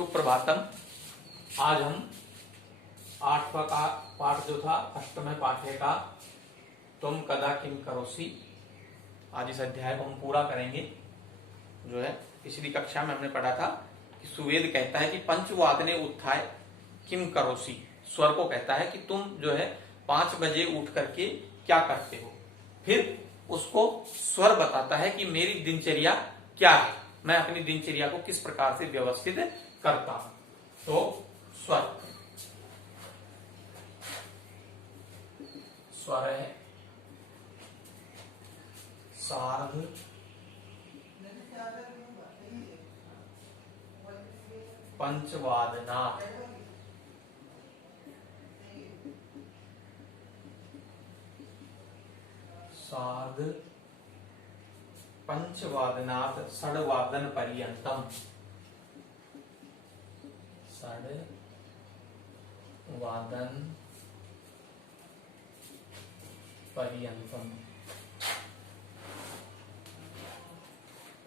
सुप्रभातम। आज हम 8वां का पाठ जो था अष्टम पाठ्य का तुम कदा किम करोसी, आज इस अध्याय को हम पूरा करेंगे। जो है पिछली कक्षा में हमने पढ़ा था कि सुवेद कहता है कि पंचवादने उत्थाय किम करोसी, स्वर को कहता है कि तुम जो है 5 बजे उठ करके क्या करते हो। फिर उसको स्वर बताता है कि मेरी दिनचर्या क्या है, मैं अपनी दिनचर्या को किस प्रकार से व्यवस्थित करता हूं। तो स्वर स्वर है सार्ध पंचवादना, सार्ध पंचवादनात् षड्वादन पर्यंतम, षड्वादन पर्यंतम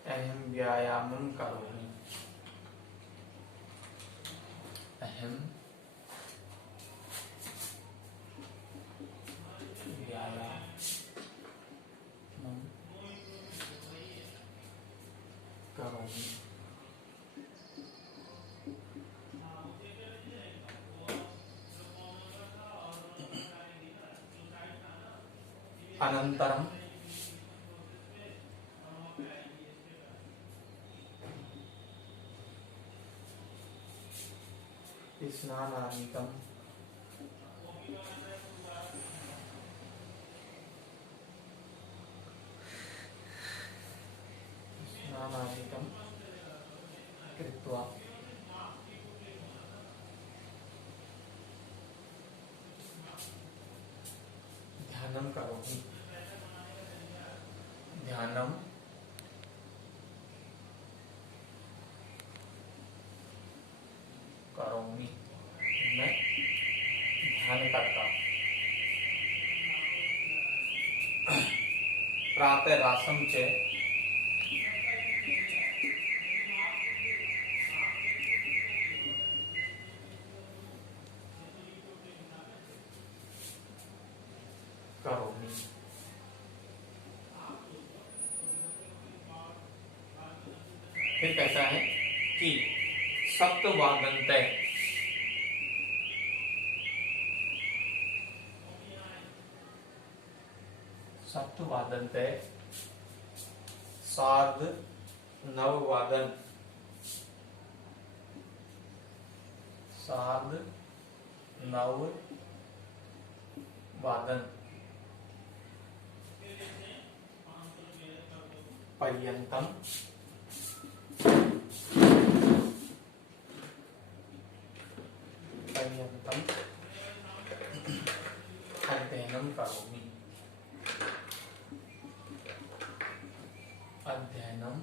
अहम व्यायामं करोमि। अहम व्यायामं करोमि। अनंतरम स्नानादिकं कृत्वा ध्यानं करोमि। ध्यानं करोमि, मैं ध्यान करता हूं। प्रातः रासम च करोमि। फिर कहता है कि सप्तवादनते सार्ध नववादन, सार्ध नववादन पर्यंतम अध्ययनं करोमि। अध्ययनं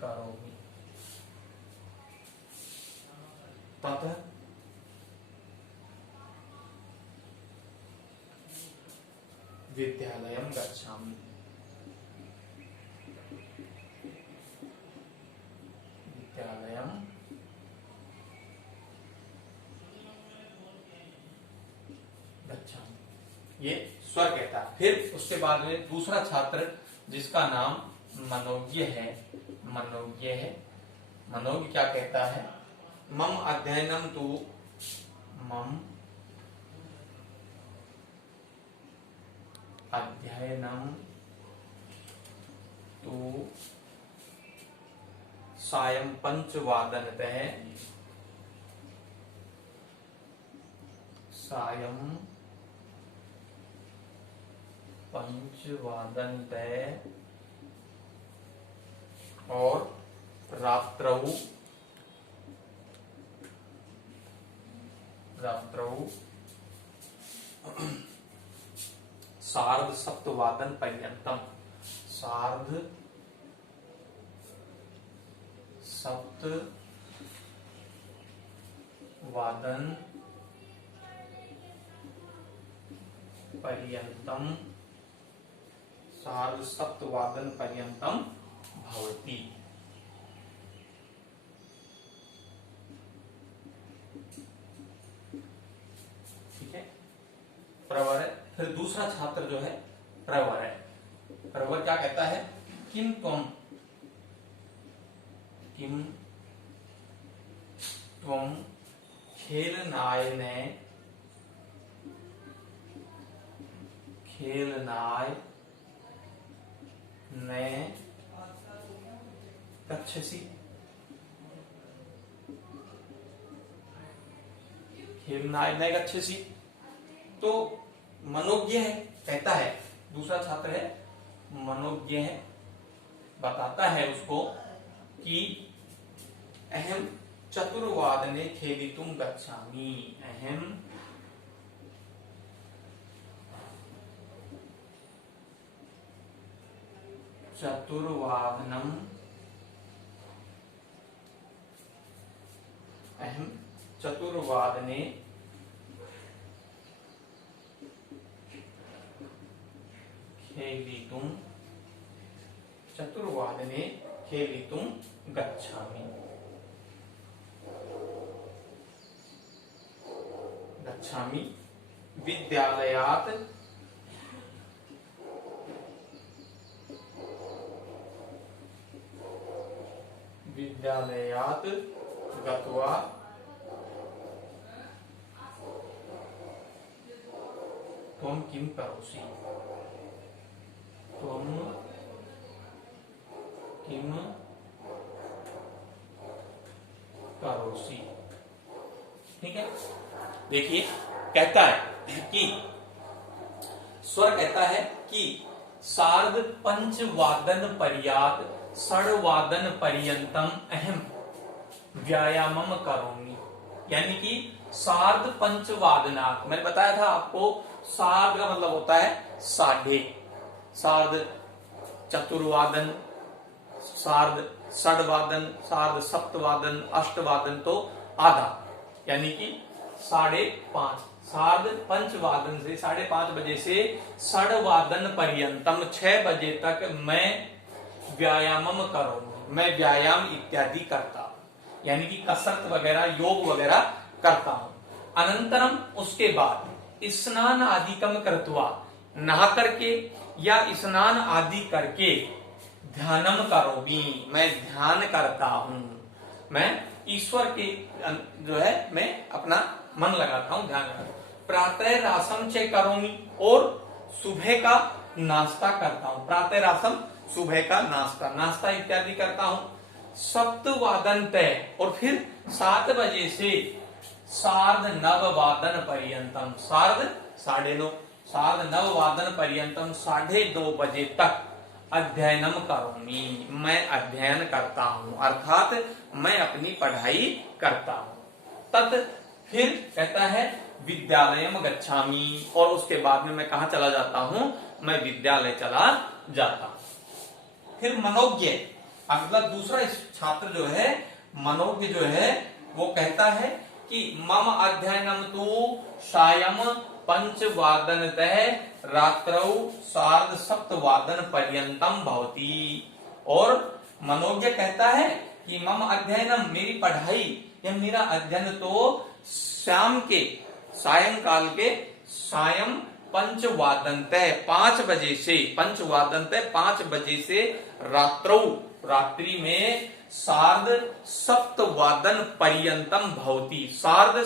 करोमि। ततः विद्यालयं गच्छामि। विद्यालयं गच्छामि, ये स्वर कहता है। फिर उसके बाद में दूसरा छात्र जिसका नाम मनोज्ञ है, मनोज्ञ क्या कहता है? मम अध्ययनम तु, मम अध्ययनम तु सायं पंचवादनतः, सायं पंचवादनतः और रात्रौ सार्ध सप्तवादन पर्यंतम, सार्ध सप्तवादन पर्यंतम, सार्ध सप्तवादन पर्यंतम भवति। प्रवर है। फिर दूसरा छात्र जो है प्रवर है। प्रवर क्या कहता है, किम त्वम खेलनाय ने गच्छसि। खेलनाय न गच्छसि तो मनोज्ञ है, कहता है, दूसरा छात्र है मनोज्ञ है, बताता है उसको कि अहम चतुर्वादने खेलितुम गच्छामि। अहम चतुर्वादनम चतुर्वादने खेलितुम गच्छामि। विद्यालयात् गत्वा त्वं किं करोषि। ठीक है, देखिए कहता है कि स्वर कहता है कि सार्ध पंचवादन पर्यात षड्वादन पर्यंतम अहम व्यायामम करोमि। यानी कि सार्ध पंचवादनात्, मैंने बताया था आपको, सार्ध का मतलब होता है साढ़े, सार्ध चतुर्वादन, सार्ध षड्वादन, सार्ध सप्तवादन, अष्टवादन तो आधा, यानी कि 5:30, सार्ध पंचवादन से 5:30 बजे से षड्वादन पर्यंतम 6 बजे तक मैं व्यायामम करूंगी, मैं व्यायाम इत्यादि करता हूं, यानी कि कसरत वगैरह योग वगैरह करता हूं। अनंतरम उसके बाद स्नान आदिकम कृत्वा, नहा करके या स्नान आदि करके ध्यानम करोमि, मैं ध्यान करता हूं, मैं ईश्वर के जो है मैं अपना मन लगाता हूं, ध्यान करता हूं। प्रातः रासम चे करोमि, और सुबह का नाश्ता करता हूं, प्रातः रासम सुबह का नाश्ता इत्यादि करता हूं। सप्तवादन तय, और फिर 7 बजे से सार्ध नववादन पर्यंतम, सार्ध 9:30 पर्यंतम 2:30 बजे तक अध्ययनम करोमि, मैं अध्ययन करता हूं, अर्थात मैं अपनी पढ़ाई करता हूं। तत् फिर कहता है विद्यालयम गच्छामि, और उसके बाद में मैं कहा चला जाता हूं, मैं विद्यालय चला जाता हूं। फिर मनोज्ञ, अगला दूसरा छात्र जो है मनोज्ञ जो है वो कहता है कि मम अध्ययनम तु सायं 5:15 रात्रौ 7:30 पर्यंतम भवति। और मनोज्ञ कहता है कि मम अध्ययनम, मेरी पढ़ाई या मेरा अध्ययन तो सायंकाल के सायं 5 बजे से 5 बजे से रात्रौ, रात्रि में 7:30 पर्यंतम भवति। सार्ध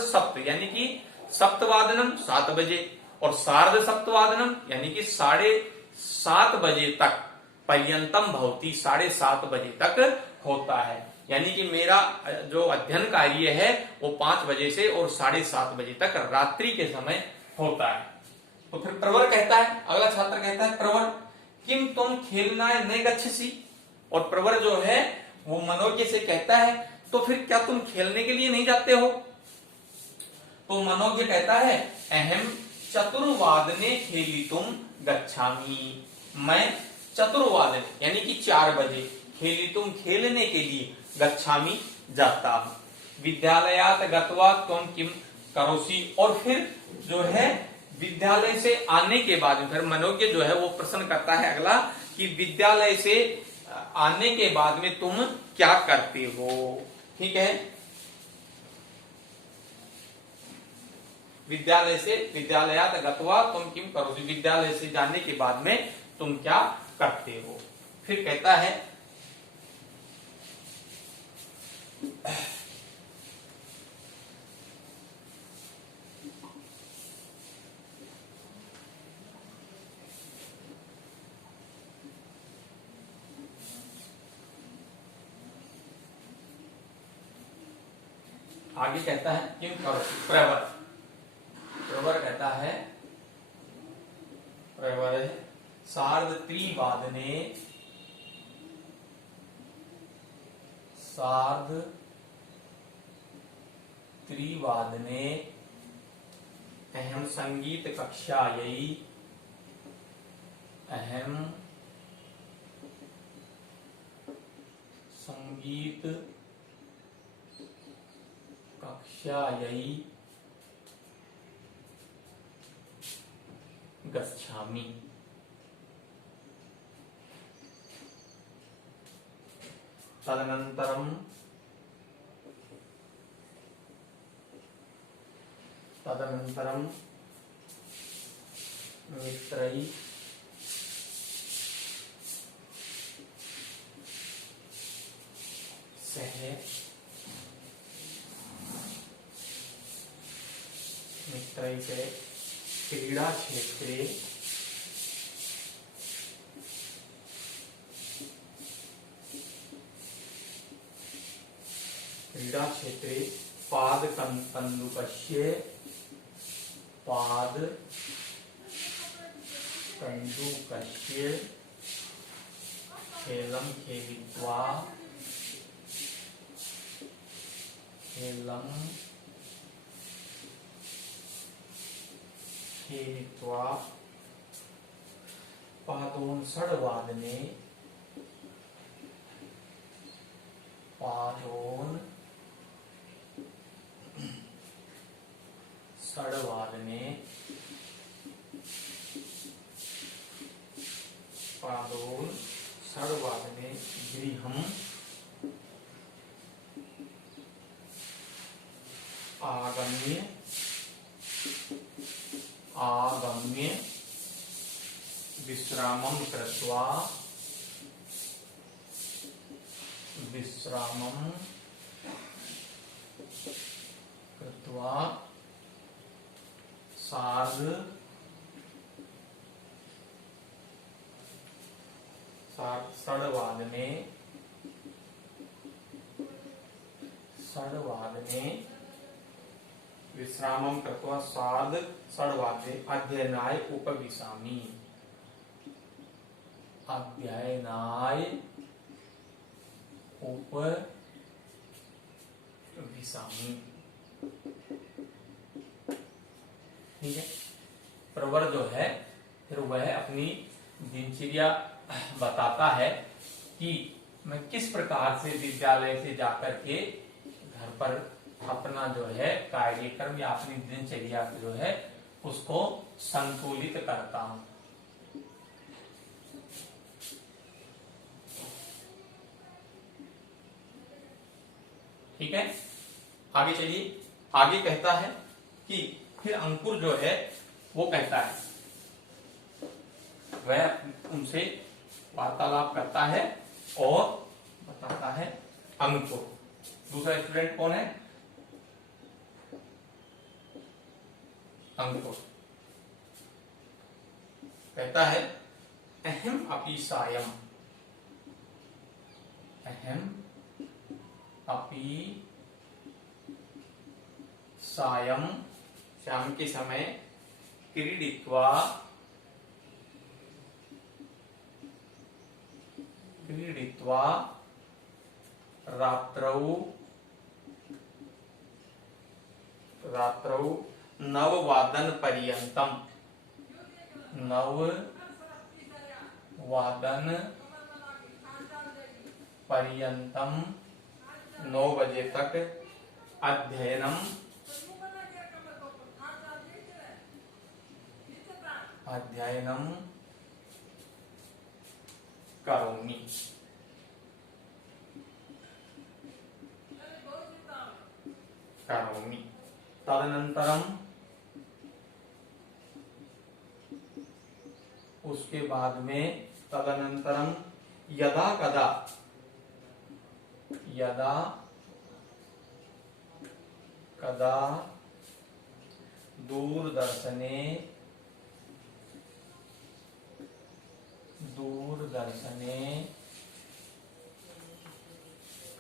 यानी कि सप्तवादनम 7 बजे, और सार्ध सप्तवादनम यानी कि 7:30 बजे तक, पर्यंतम भवति 7:30 बजे तक होता है। यानी कि मेरा जो अध्ययन कार्य है वो 5 बजे से और 7:30 बजे तक रात्रि के समय होता है। तो फिर प्रवर कहता है, अगला छात्र कहता है प्रवर किम तुम खेलनाय न गच्छसि। और प्रवर जो है वो मनोज्ञ से कहता है तो फिर क्या तुम खेलने के लिए नहीं जाते हो। तो मनोज्ञ कहता है अहम चतुर्वादने खेलितुम गच्छामि, मैं चतुर्वादन यानी कि 4 बजे खेलितुम खेलने के लिए गच्छामि जाता हूं। विद्यालयात गत्वा त्वं किम करोषि। और फिर जो है विद्यालय से आने के बाद फिर मनोज्ञ जो है वो प्रश्न करता है अगला कि विद्यालय से आने के बाद में तुम क्या करते हो। ठीक है, विद्यालय से विद्यालयात गत्वा तुम किम करोसि, विद्यालय से जाने के बाद में तुम क्या करते हो। फिर कहता है आगे कहता है किम करोसि, प्रवर, प्रवर कहता है प्रवर सार्धत्रिवादने, सार्धत्रिवादने अहम संगीत कक्षायै, अहम संगीत कक्षायै गच्छामि। तदनन्तरं मित्रैः सह क्रीड़ा क्षेत्रे पादकन्दुकस्य खेलं खेलित्वा पादोनषड्वादने गृहम् आगम्य विश्रामं कृत्वा सार्धषड्वादने अध्ययनाय उपविशामि। ठीक है। प्रवर जो है फिर वह अपनी दिनचर्या बताता है कि मैं किस प्रकार से विद्यालय से जाकर के घर पर अपना जो है कार्यक्रम या अपनी दिनचर्या जो है उसको संतुलित करता हूं। ठीक है, आगे चलिए। आगे कहता है कि फिर अंकुर जो है वो कहता है, वह उनसे वार्तालाप करता है और बताता है अंकुर। दूसरा स्टूडेंट कौन है? अंकुर कहता है अहम अपि सायं, अहम अपि सायं, शाम के समय क्रीडित्वा रात्रौ नववादन पर्यंतम 9 बजे तक अध्ययनम करोमि। तदनन्तरं उसके बाद में तदनंतरम यदा कदा दूरदर्शने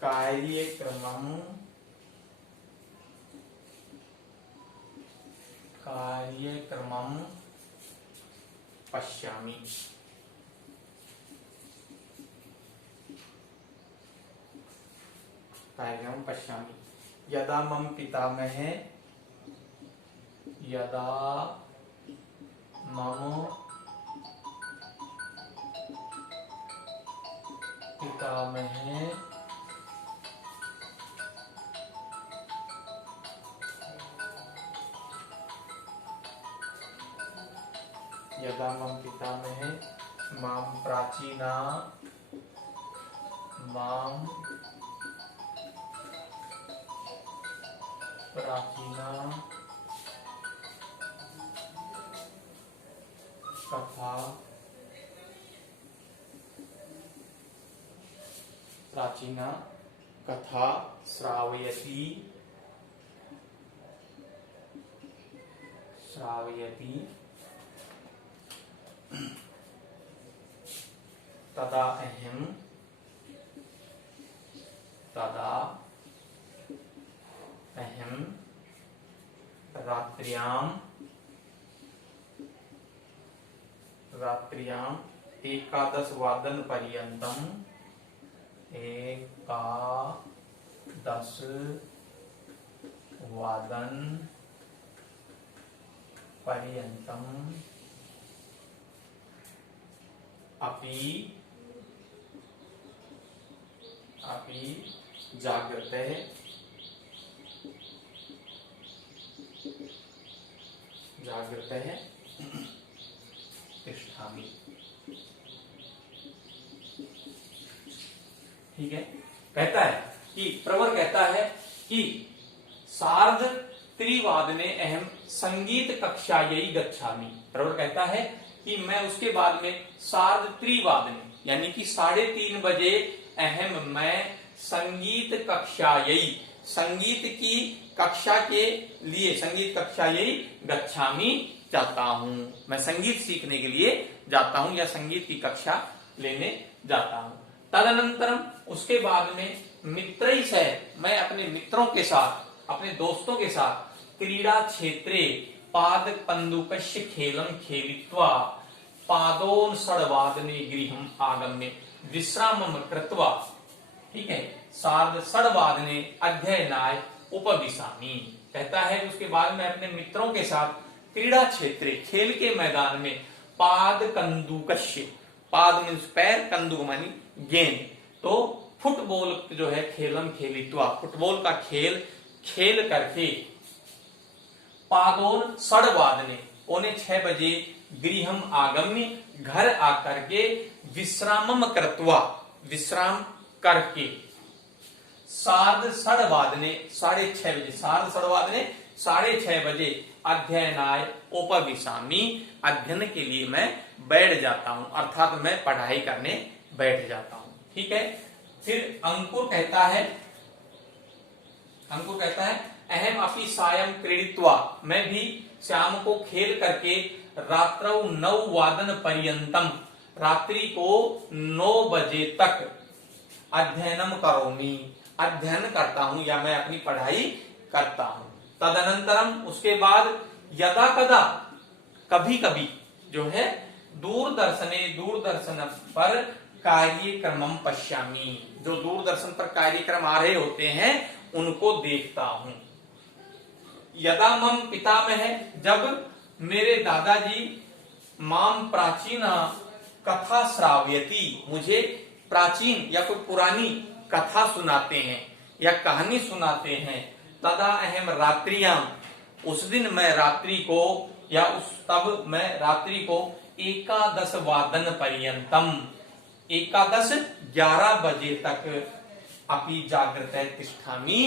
कार्यक्रमं पश्यामि। यदा मम पितामह माम प्राचीना कथा श्रावयति तदा अहम रात्र्याम 11 वादन पर्यंतम 11 वादन पर्यंतम अपि जागृते तिष्ठामि। ठीक है, कहता है कि प्रवर कहता है कि सार्ध त्रिवादने अहम संगीत कक्षायै गच्छामि। प्रवर कहता है कि मैं उसके बाद में सार्ध त्रिवादने यानी कि 3:30 बजे अहम मैं संगीत कक्षायै संगीत की कक्षा के लिए संगीत कक्षायै गच्छामि जाता हूं। मैं संगीत सीखने के लिए जाता हूं या संगीत की कक्षा लेने जाता हूं। तदनंतरम उसके बाद में मित्रैः सह मैं अपने मित्रों के साथ अपने दोस्तों के साथ क्रीड़ा क्षेत्रे पाद कंदुकस्य खेलम खेलित्वा पादोन षड्वादने गृहम आगम्य विश्रामम कृत्वा। ठीक है, सार्ध षड्वादने अध्ययनाय उपविशामि। कहता है उसके बाद में अपने मित्रों के साथ क्रीड़ा क्षेत्रे खेल के मैदान में पाद कंदुकस्य पाद मीन्स पैर कंदुक मानी गेंद तो फुटबॉल जो है खेलम खेलित्वा फुटबॉल का खेल करके पादोन षड्वादने 6:45 गृहम आगम्य घर आकर के विश्रामम कृत्वा विश्राम करके सार्ध षड्वादने 6:30 बजे सार्ध षड्वादने 6:30 बजे अध्ययनाय उपविशामि अध्ययन के लिए मैं बैठ जाता हूं अर्थात मैं पढ़ाई करने बैठ जाता हूं। ठीक है, फिर अंकुर कहता है अहम अपि सायं क्रीडित्वा मैं भी शाम को खेल करके रात्रौ 9 वादन पर्यंतम रात्रि को 9 बजे तक अध्ययनम करोमि अध्ययन करता हूं या मैं अपनी पढ़ाई करता हूं। तदनंतरम उसके बाद यदा कदा कभी कभी जो है दूरदर्शन पर कार्यक्रमम पश्यामि जो दूरदर्शन पर कार्यक्रम आ रहे होते हैं उनको देखता हूं। यदा मम पितामह जब मेरे दादाजी माम प्राचीन कथा श्रावयति मुझे प्राचीन या कोई पुरानी कथा सुनाते हैं या कहानी सुनाते हैं तदा अहम रात्रियाम उस दिन मैं रात्रि को या तब मैं रात्रि को 11 वादन पर्यंतम 11 बजे तक अपि जागृत तिष्ठामि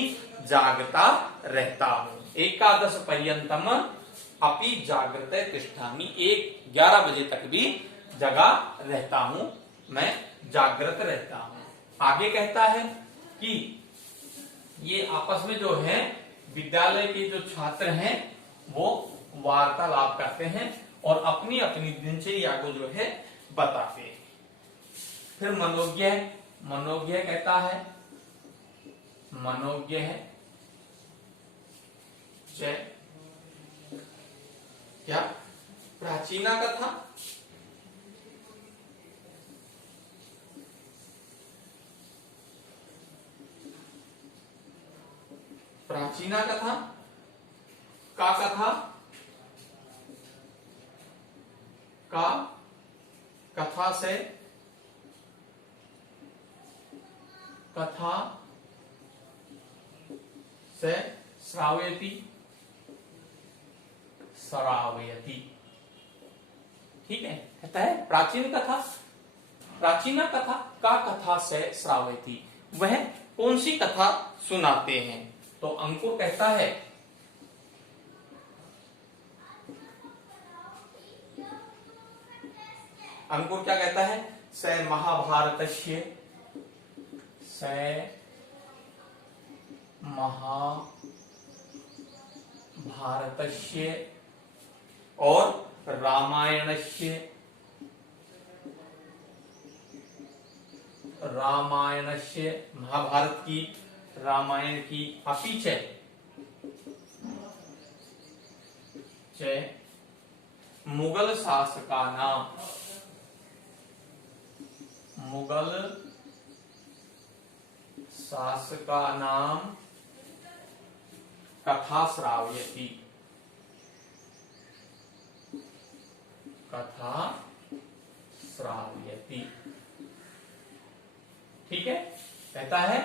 जागता रहता हूं। 11 पर्यंतम अपि जागृत तिष्ठामि 11 बजे तक भी जगा रहता हूं, मैं जागृत रहता हूं। आगे कहता है कि ये आपस में जो है विद्यालय के जो छात्र हैं वो वार्तालाप करते हैं और अपनी अपनी दिनचर्या को जो है बताते हैं। फिर मनोज्ञ, मनोज्ञ कहता है, मनोज्ञ है क्या प्राचीना कथा, प्राचीना कथा का कथा का कथा से श्रावयति, श्रावयति। ठीक है, कहता है प्राचीन कथा, प्राचीना कथा का कथा से श्रावयति, वह कौन सी कथा सुनाते हैं? तो अंकुर कहता है अंकुर क्या कहता है? स महाभारतस्य, स महाभारतस्य और रामायणस्य, रामायणस्य महाभारत की, रामायण की, अपि च मुगल शासका नाम, मुगल शासका नाम कथा श्रावयति, कथा श्रावयति। ठीक है, कहता है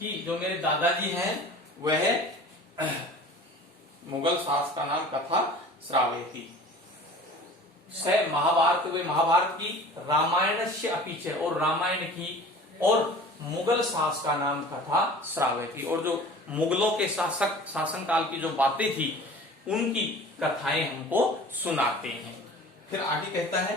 कि जो मेरे दादाजी हैं वह मुगल शासक का नाम कथा श्रावयति। स महाभारत, वे महाभारत की, रामायणस्य अपि च और रामायण की, और मुगल शासक का नाम कथा श्रावयति, और जो मुगलों के शासन काल की जो बातें थी उनकी कथाएं हमको सुनाते हैं। फिर आगे कहता है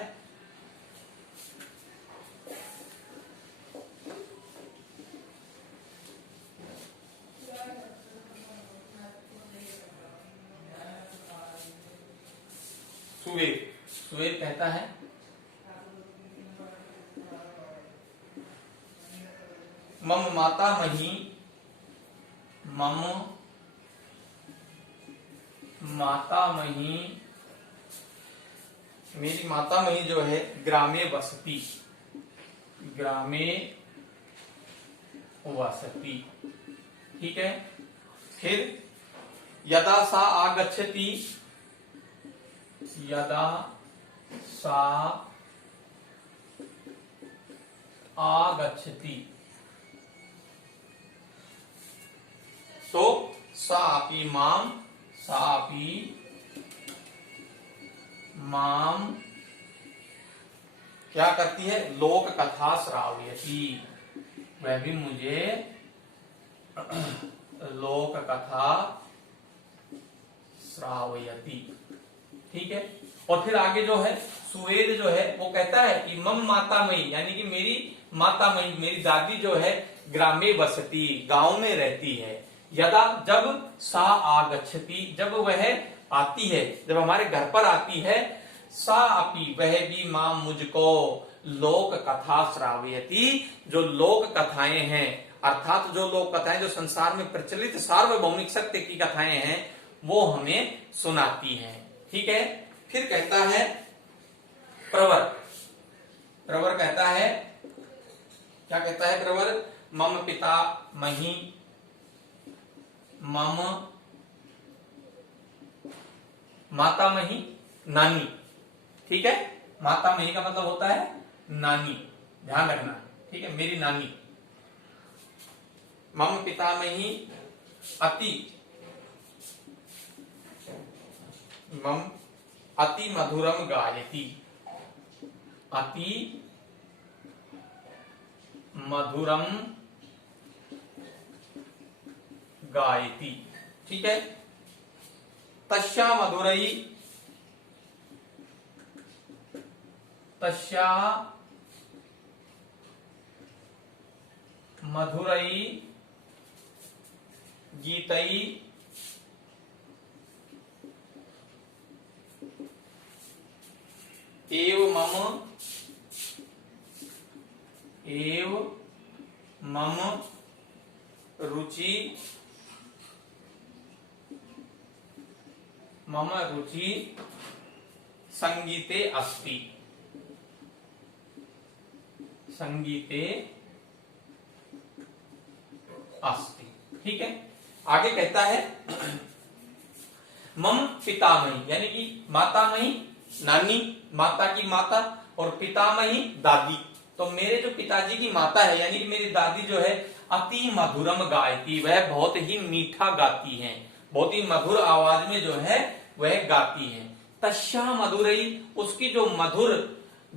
सुवेद, सुवेद कहता है मम मातामही, मम मातामही, मेरी मातामही जो है ग्रामे वसती, ग्रामे वसती। ठीक है, फिर यदा सा आगच्छति, यदा सा आगच्छति, तो सापि माम, सापि माम क्या करती है? लोक कथा श्रावयति, वह भी मुझे लोक कथा श्रावयति। ठीक है, और फिर आगे जो है सुवेद जो है वो कहता है कि मम मातामही, यानी कि मेरी मातामही, मेरी दादी जो है ग्रामे वसती, गांव में रहती है। यदा, जब, सा आगच्छति, जब वह आती है, जब हमारे घर पर आती है, सा अपि, वह भी मां मुझको लोक कथा श्रावयति, जो लोक कथाएं हैं, अर्थात जो लोक कथाएं जो संसार में प्रचलित सार्वभौमिक सत्य की कथाएं हैं वो हमें सुनाती हैं। ठीक है, फिर कहता है प्रवर, प्रवर कहता है, क्या कहता है प्रवर? मम पिता मही, मम मातामही, नानी। ठीक है, मातामही का मतलब होता है नानी, ध्यान रखना। ठीक है, मेरी नानी। मम पितामही अति, मम अति मधुरम गायति, अति मधुरम गायति। ठीक है, तस्या मधुरई, तस्याः मधुरै गीतै एव मम रुचि संगीते अस्ति। ठीक है, आगे कहता है मम पितामही, यानी कि मातामही नानी, माता की माता, और पितामही दादी। तो मेरे जो पिताजी की माता है यानी कि मेरी दादी जो है अति मधुरम गायती, वह बहुत ही मीठा गाती हैं, बहुत ही मधुर आवाज में जो है वह गाती है। तस्या मधुरई, उसकी जो मधुर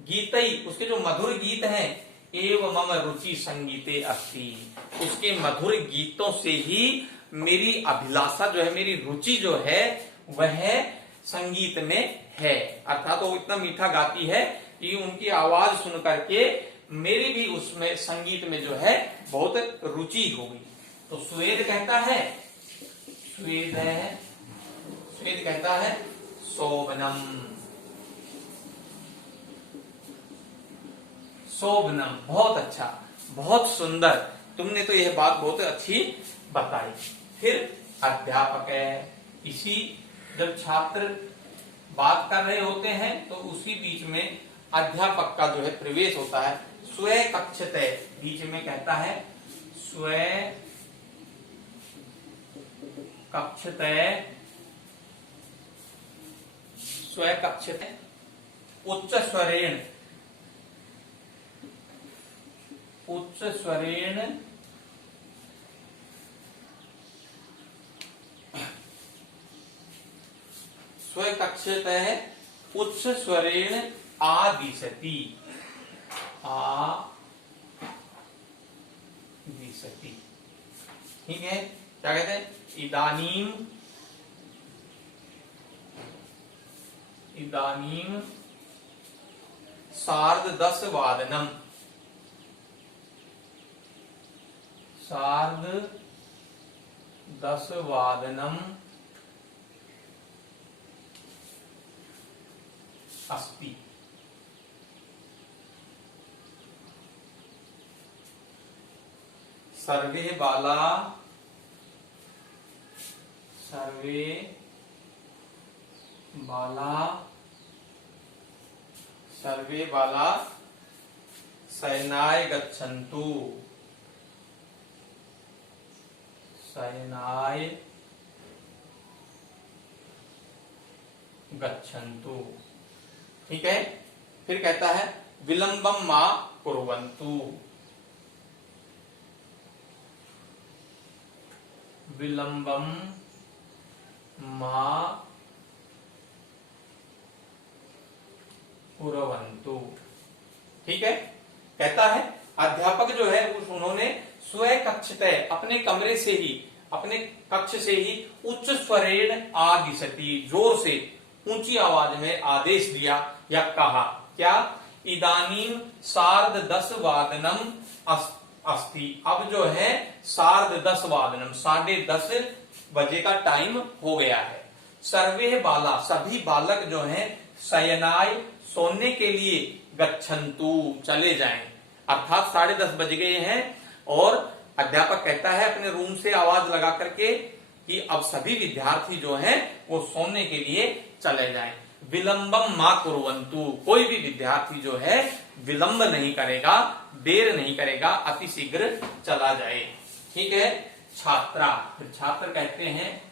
गीतई, उसके जो मधुर गीत हैं, एव मम रुचि संगीते अस्ति, उसके मधुर गीतों से ही मेरी अभिलाषा जो है, मेरी रुचि जो है वह संगीत में है। अर्थात वो इतना मीठा गाती है कि उनकी आवाज सुन करके मेरी भी उसमें संगीत में जो है बहुत रुचि हो गई। तो स्वेद कहता है, स्वेद कहता है शोभनम, शोभनम, बहुत अच्छा, बहुत सुंदर, तुमने तो यह बात बहुत अच्छी बताई। फिर अध्यापक है, इसी जब छात्र बात कर रहे होते हैं तो उसी बीच में अध्यापक का जो है प्रवेश होता है। स्वे कक्षते, बीच में कहता है स्वे कक्षते, स्वे कक्षते उच्च स्वरेण स्वकक्षतः उच्च स्वरेण आदिशति, ठीक है। क्या कहते हैं, इदानीम सार्ध 10 वादनम, सार्ध 10 वादनम अस्ति। सर्वे बाला शयनाय गच्छन्तु, शयनाय गच्छन्तु, ठीक है। फिर कहता है विलंबम मा कुर्वन्तु, विलंबम मा कुर्वन्तु, ठीक है। कहता है अध्यापक जो है उन्होंने स्वे कक्षतः, अपने कमरे से ही, अपने कक्ष से ही उच्च स्वरेण आदिशति, जोर से ऊंची आवाज में आदेश दिया या कहा, क्या, इदानीम सार्ध 10 वादनम अस्ति, अब जो है सार्ध 10 वादनम, 10:30 बजे का टाइम हो गया है। सर्वे बाला, सभी बालक जो हैं, शयनाय, सोने के लिए, गच्छन्तु, चले जाएं, अर्थात 10:30 बज गए हैं। और अध्यापक कहता है अपने रूम से आवाज लगा करके कि अब सभी विद्यार्थी जो हैं वो सोने के लिए चले जाएं। विलंबम मा कुर्वन्तु, कोई भी विद्यार्थी जो है विलंब नहीं करेगा, देर नहीं करेगा, अति शीघ्र चला जाए, ठीक है। छात्रा, फिर छात्र कहते हैं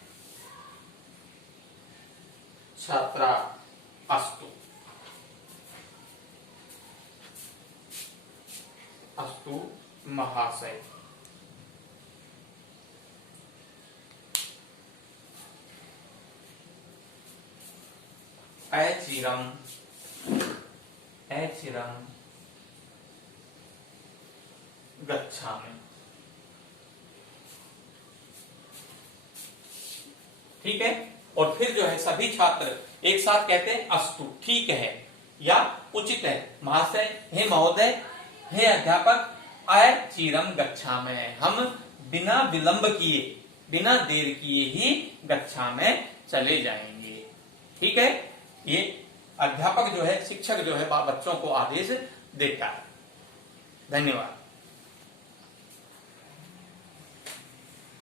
छात्रा अस्तु, अस्तु महाशय, अचिरम गच्छामि, ठीक है। और फिर जो है सभी छात्र एक साथ कहते हैं अस्तु, ठीक है, या उचित है। महाशय, हे महोदय, हे अध्यापक, अय चिरम गच्छामि, हम बिना विलंब किए, बिना देर किए ही गच्छामि चले जाएंगे। ठीक है, ये अध्यापक जो है, शिक्षक जो है बच्चों को आदेश देता है। धन्यवाद।